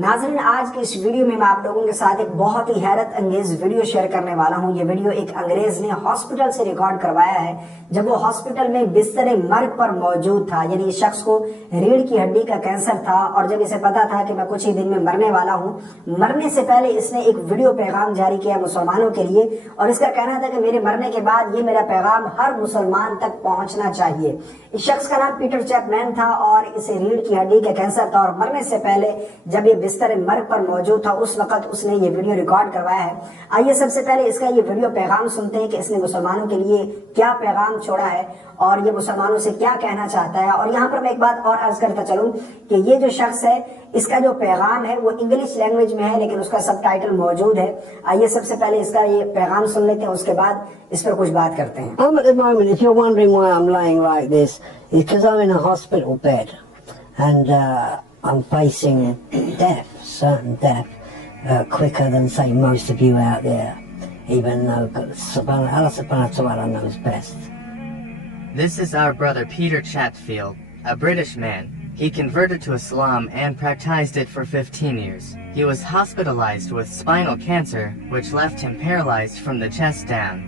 ناظرین، آج کی اس ویڈیو میں آپ لوگوں کے ساتھ ایک بہت ہی حیرت انگیز ویڈیو شیئر کرنے والا ہوں۔ یہ ویڈیو ایک انگریز نے ہاسپٹل سے ریکارڈ کروایا ہے جب وہ ہاسپٹل میں بستر مرگ پر موجود تھا، یعنی اس شخص کو ریڑھ کی ہڈی کا کینسر تھا اور جب اسے پتا تھا کہ میں کچھ ہی دن میں مرنے والا ہوں، مرنے سے پہلے اس نے ایک ویڈیو پیغام جاری کیا مسلمانوں کے لیے، اور اس کا کہنا تھا کہ میرے مرنے کے بعد یہ میرا پیغام ہر مسلمان تک پہنچنا چاہیے۔ اس شخص کا نام پیٹر چیپمین تھا اور اسے ریڑھ کی ہڈی کا کینسر تھا، اور مرنے سے پہلے جب یہ بستر مرگ پر موجود تھا اس وقت اس نے یہ ویڈیو ریکارڈ کروایا ہے۔ آئیے سب سے پہلے اس کا یہ ویڈیو پیغام سنتے ہیں کہ اس نے مسلمانوں کے لیے کیا پیغام چھوڑا ہے اور یہ مسلمانوں سے کیا کہنا چاہتا ہے۔ اور یہاں پر میں ایک بات اور عرض کرتا چلوں کہ یہ جو شخص ہے اس کا جو پیغام ہے وہ انگلش لینگویج میں ہے، لیکن اس کا سب ٹائٹل موجود ہے۔ آئیے سب سے پہلے اس کا یہ پیغام سن لیتے ہیں، اس کے بعد اس پر کچھ بات کرتے ہیں۔ At the moment, if you're wondering why I'm laying like this, it's because I'm in a hospital bed and I'm facing death, certain death, quicker than say most of you out there, even though Allah subhanahu wa ta'ala knows best. This is our brother Peter Chatfield, a British man. He converted to Islam and practiced it for 15 years. He was hospitalized with spinal cancer, which left him paralyzed from the chest down.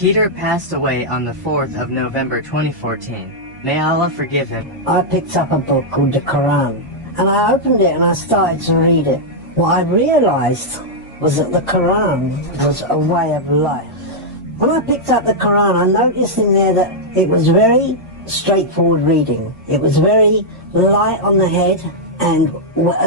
Peter passed away on the 4th of November 2014. May Allah forgive him. I picked up a book called the Quran and I opened it and I started to read it. What I realized was that the Quran was a way of life. When I picked up the Quran, I noticed in there that it was very straightforward reading. It was very light on the head, and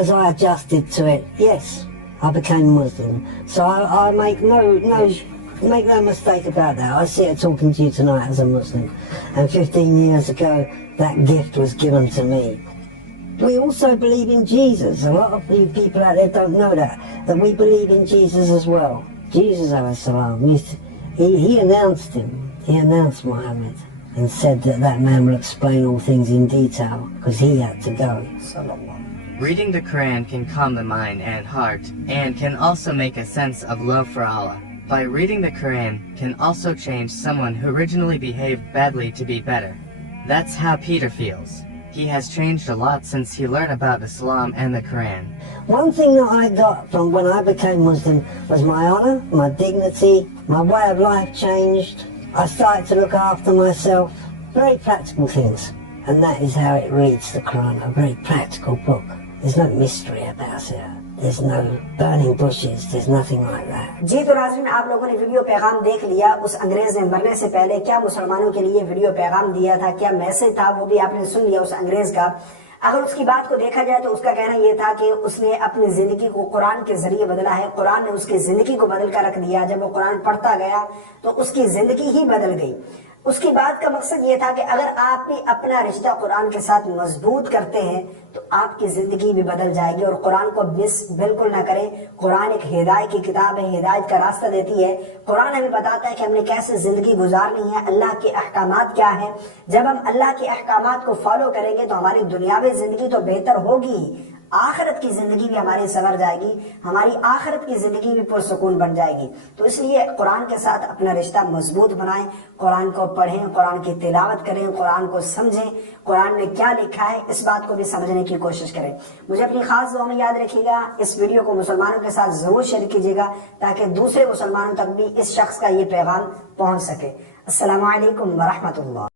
as I adjusted to it, yes, I became Muslim. So I make no mistake about that. I sit here talking to you tonight as a Muslim, and 15 years ago that gift was given to me. We also believe in Jesus. A lot of you people out there don't know that we believe in Jesus as well. Jesus alayhi salam, he announced him. He announced Muhammad and said that man will explain all things in detail because he had to go. Reading the Quran can calm the mind and heart, and can also make a sense of love for Allah. By reading the Quran can also change someone who originally behaved badly to be better. That's how Peter feels. He has changed a lot since he learned about Islam and the Quran. One thing that I got from when I became Muslim was my honor, my dignity, my way of life changed. I started to look after myself. Very practical things. And that is how it reads, the Quran, a very practical book. There's no mystery about it. There's no burning bushes. There's nothing like that. جی تو ناظرین، آپ لوگوں نے video پیغام دیکھ لیا۔ اس انگریز نے مرنے سے پہلے کیا مسلمانوں کے لیے ویڈیو پیغام دیا تھا، کیا میسج تھا، وہ بھی آپ نے سن لیا اس انگریز کا۔ اگر اس کی بات کو دیکھا جائے تو اس کا کہنا یہ تھا کہ اس نے اپنی زندگی کو قرآن کے ذریعے بدلا ہے، قرآن نے اس کی زندگی کو بدل کر رکھ دیا۔ جب وہ قرآن پڑھتا گیا تو اس کی زندگی ہی بدل گئی۔ اس کی بات کا مقصد یہ تھا کہ اگر آپ بھی اپنا رشتہ قرآن کے ساتھ مضبوط کرتے ہیں تو آپ کی زندگی بھی بدل جائے گی، اور قرآن کو مس بالکل نہ کریں۔ قرآن ایک ہدایت کی کتاب ہے، ہدایت کا راستہ دیتی ہے۔ قرآن ہمیں بتاتا ہے کہ ہم نے کیسے زندگی گزارنی ہے، اللہ کے احکامات کیا ہیں۔ جب ہم اللہ کے احکامات کو فالو کریں گے تو ہماری دنیاوی زندگی تو بہتر ہوگی، آخرت کی زندگی بھی ہماری سنور جائے گی، ہماری آخرت کی زندگی بھی پرسکون بن جائے گی۔ تو اس لیے قرآن کے ساتھ اپنا رشتہ مضبوط بنائیں، قرآن کو پڑھیں، قرآن کی تلاوت کریں، قرآن کو سمجھیں، قرآن میں کیا لکھا ہے اس بات کو بھی سمجھنے کی کوشش کریں۔ مجھے اپنی خاص دعا میں یاد رکھیے گا، اس ویڈیو کو مسلمانوں کے ساتھ ضرور شیئر کیجیے گا تاکہ دوسرے مسلمانوں تک بھی اس شخص کا یہ پیغام پہنچ سکے۔ السلام علیکم ورحمۃ اللہ۔